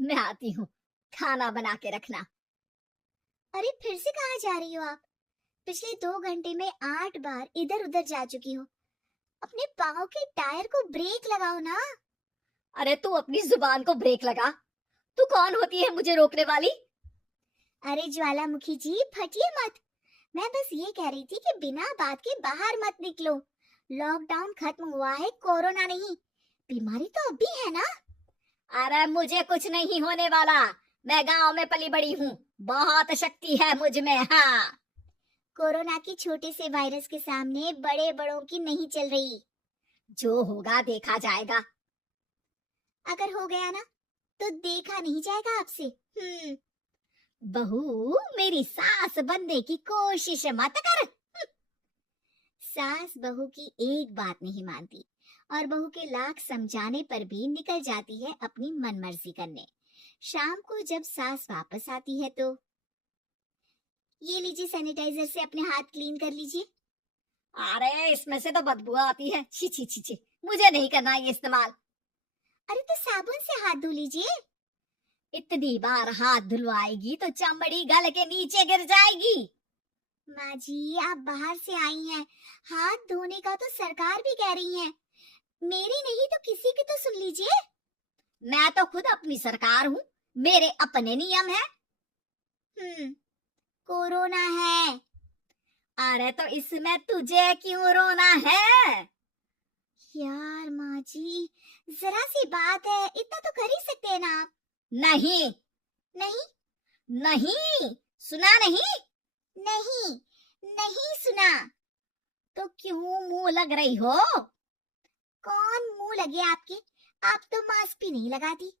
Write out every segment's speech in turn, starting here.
मैं आती हूँ, खाना बना के रखना। अरे फिर से कहाँ जा रही हो आप? पिछले 2 घंटे में 8 बार इधर उधर जा चुकी हो। अपने पाँव के टायर को ब्रेक लगाओ ना। अरे तू अपनी जुबान को ब्रेक लगा। तू कौन होती है मुझे रोकने वाली? अरे ज्वालामुखी जी, फटिए मत। मैं बस ये कह रही थी कि बिना बात के बाहर मत निकलो। लॉकडाउन खत्म हुआ है, कोरोना नहीं। बीमारी तो अब भी है ना। अरे मुझे कुछ नहीं होने वाला। मैं गांव में पली बड़ी हूँ, बहुत शक्ति है मुझ में। हाँ, कोरोना के छोटे से वायरस के सामने बड़े बड़ों की नहीं चल रही। जो होगा देखा जाएगा। अगर हो गया ना तो देखा नहीं जाएगा आपसे। हम्म। बहू, मेरी सास बनने की कोशिश मत कर। सास बहू की एक बात नहीं मानती और बहू के लाख समझाने पर भी निकल जाती है अपनी मनमर्जी करने। शाम को जब सास वापस आती है तो ये लीजिए, सैनिटाइजर से अपने हाथ क्लीन कर लीजिए। अरे इसमें से तो बदबू आती है। छी छी छी छी, मुझे नहीं करना ये इस्तेमाल। अरे तो साबुन से हाथ धो लीजिए। इतनी बार हाथ धुलवाएगी तो चमड़ी गल के नीचे गिर जाएगी। माँ जी, आप बाहर से आई हैं, हाथ धोने का तो सरकार भी कह रही है। मेरी नहीं तो किसी की तो सुन लीजिए। मैं तो खुद अपनी सरकार हूँ, मेरे अपने नियम है। कोरोना है। अरे तो इसमें तुझे क्यों रोना है? यार माँ जी, जरा सी बात है, इतना तो कर ही सकते हैं ना आप। नहीं नहीं। नहीं, सुना नहीं? नहीं। नहीं सुना। तो क्यों मुंह लग रही हो? कौन मुंह लगे आपके? आप तो मास्क भी नहीं लगाती।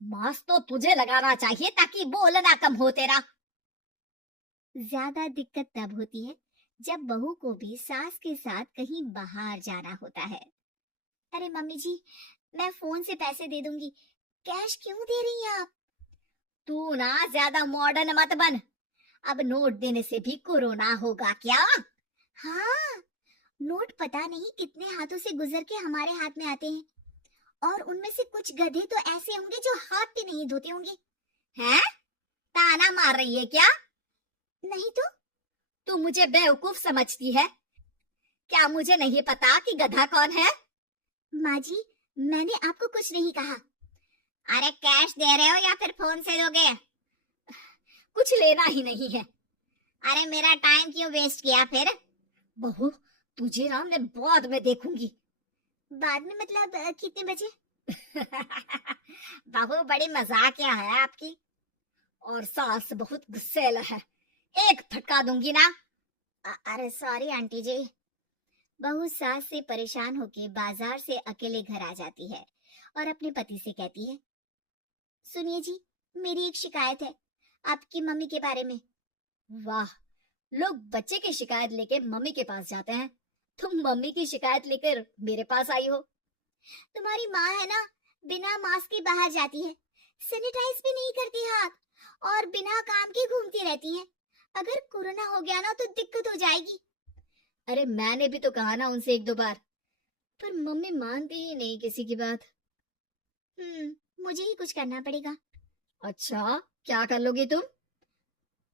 मास्क तो तुझे लगाना चाहिए ताकि बोलना कम हो तेरा। ज्यादा दिक्कत तब होती है जब बहू को भी सास के साथ कहीं बाहर जाना होता है। अरे मम्मी जी, मैं फोन से पैसे दे दूंगी, कैश क्यों दे रही हैं आप? तू ना ज्यादा मॉडर्न मत बन। अब नोट देने से भी कोरोना होगा क्या? हाँ, नोट पता नहीं कितने हाथों से गुजर के हमारे हाथ में आते हैं, और उनमें से कुछ गधे तो ऐसे होंगे जो हाथ भी नहीं धोते होंगे। हैं? ताना मार रही है क्या? नहीं तो। तू मुझे बेवकूफ समझती है क्या? मुझे नहीं पता कि गधा कौन है। माँ जी, मैंने आपको कुछ नहीं कहा। अरे कैश दे रहे हो या फिर फोन से दोगे? कुछ लेना ही नहीं है। अरे मेरा टाइम क्यों वेस्ट किया फिर? बहू, तुझे ना मैं बाद में देखूंगी। बाद में मतलब कितने बजे? बहू बड़ी मजाकिया है आपकी। और सास बहुत गुस्सैल है, एक फटका दूंगी ना। अरे सॉरी आंटी जी। बहू सास से परेशान होके बाजार से अकेले घर आ जाती है और अपने पति से कहती है, सुनिए जी, मेरी एक शिकायत है आपकी मम्मी के बारे में। वाह, लोग बच्चे की शिकायत लेके मम्मी के पास जाते हैं, तुम मम्मी की शिकायत लेकर मेरे पास आई हो। तुम्हारी माँ है ना, बिना मास्क के बाहर जाती है, सैनिटाइज भी नहीं करती हाथ, और बिना काम के घूमती रहती है। अगर कोरोना हो गया ना तो दिक्कत हो जाएगी। अरे मैंने भी तो कहा ना उनसे एक दो बार, पर मम्मी मानती ही नहीं किसी की बात। मुझे ही कुछ करना पड़ेगा। अच्छा, क्या कर लोगी तुम?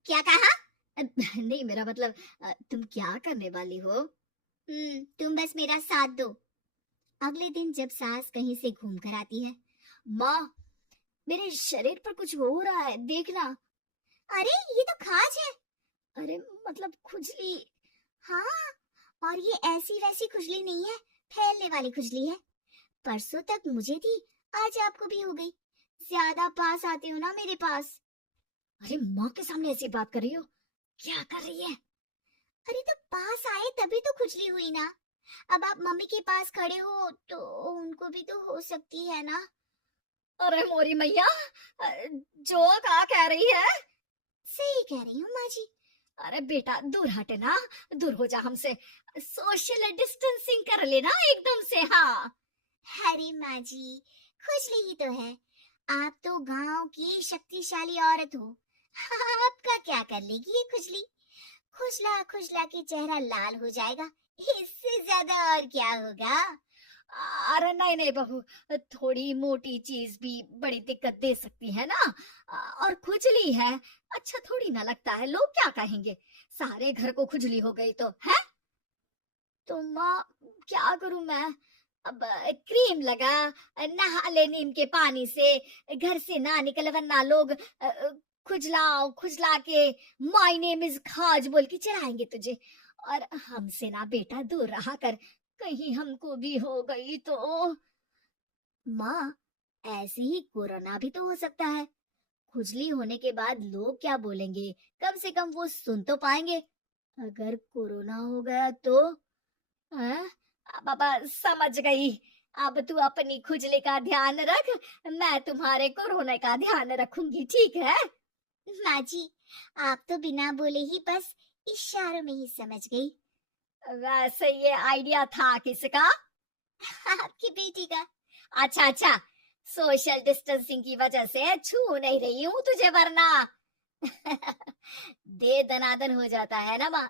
क्या कहा? नहीं, मेरा मतलब तुम क्या करने वाली हो? तुम बस मेरा साथ दो। अगले दिन जब सास कहीं से घूम कर आती है, माँ, मेरे शरीर पर कुछ हो रहा है, देखना। अरे ये तो खाज है। अरे मतलब खुजली। हाँ, और ये ऐसी वैसी खुजली नहीं है, फैलने वाली खुजली है। परसों तक मुझे थी, आज आपको भी हो गई। ज्यादा पास आते हो ना मेरे पास। अरे माँ के सामने ऐसी बात कर रही हो? क्या कर रही है? अरे तो पास आए तभी तो खुजली हुई ना। अब आप मम्मी के पास खड़े हो तो उनको भी तो हो सकती है ना। अरे मोरी मैया, जो क्या कह रही है? सही कह रही हूँ माँ जी। अरे बेटा दूर हटे ना, दूर हो जा हमसे। सोशल डिस्टेंसिंग कर लेना एकदम से। हाँ। अरे माँ जी, खुजली ही तो है। आप तो गांव की शक्तिशाली औरत हो, आपका क्या कर लेगी ये खुजली? खुजला खुजला के चेहरा लाल हो जाएगा, इससे ज्यादा और क्या होगा? अरे नहीं नहीं बहू, थोड़ी मोटी चीज भी बड़ी दिक्कत दे सकती है ना। और खुजली है, अच्छा थोड़ी ना लगता है, लोग क्या कहेंगे, सारे घर को खुजली हो गई तो है। तो माँ, क्या करूं मैं? अब क्रीम लगा, नहा ले नीम के पानी से, घर से ना निकल वरना लोग खुजलाओ खुजला के माय नेम इज खाज बोल के चढ़ाएंगे तुझे। और हमसे ना बेटा दूर रहा कर, कहीं हमको भी हो गई तो। माँ, ऐसे ही कोरोना भी तो हो सकता है। खुजली होने के बाद लोग क्या बोलेंगे, कम से कम वो सुन तो पाएंगे। अगर कोरोना हो गया तो? हाँ? बाबा समझ गई, अब तू अपनी खुजली का ध्यान रख, मैं तुम्हारे कोरोना का ध्यान रखूंगी, ठीक है? माँ जी, आप तो बिना बोले ही बस इशारों में ही समझ गई। वैसे ये आइडिया था किसका? आपकी बेटी का। अच्छा अच्छा, सोशल डिस्टेंसिंग की वजह से छू नहीं रही हूँ तुझे वरना दे दनादन हो जाता है ना माँ।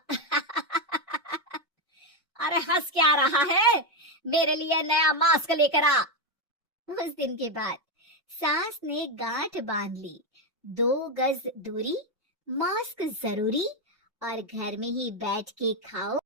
अरे हंस क्या रहा है, मेरे लिए नया मास्क लेकर आ। उस दिन के बाद सास ने गांठ बांध ली। 2 गज दूरी, मास्क जरूरी, और घर में ही बैठ के खाओ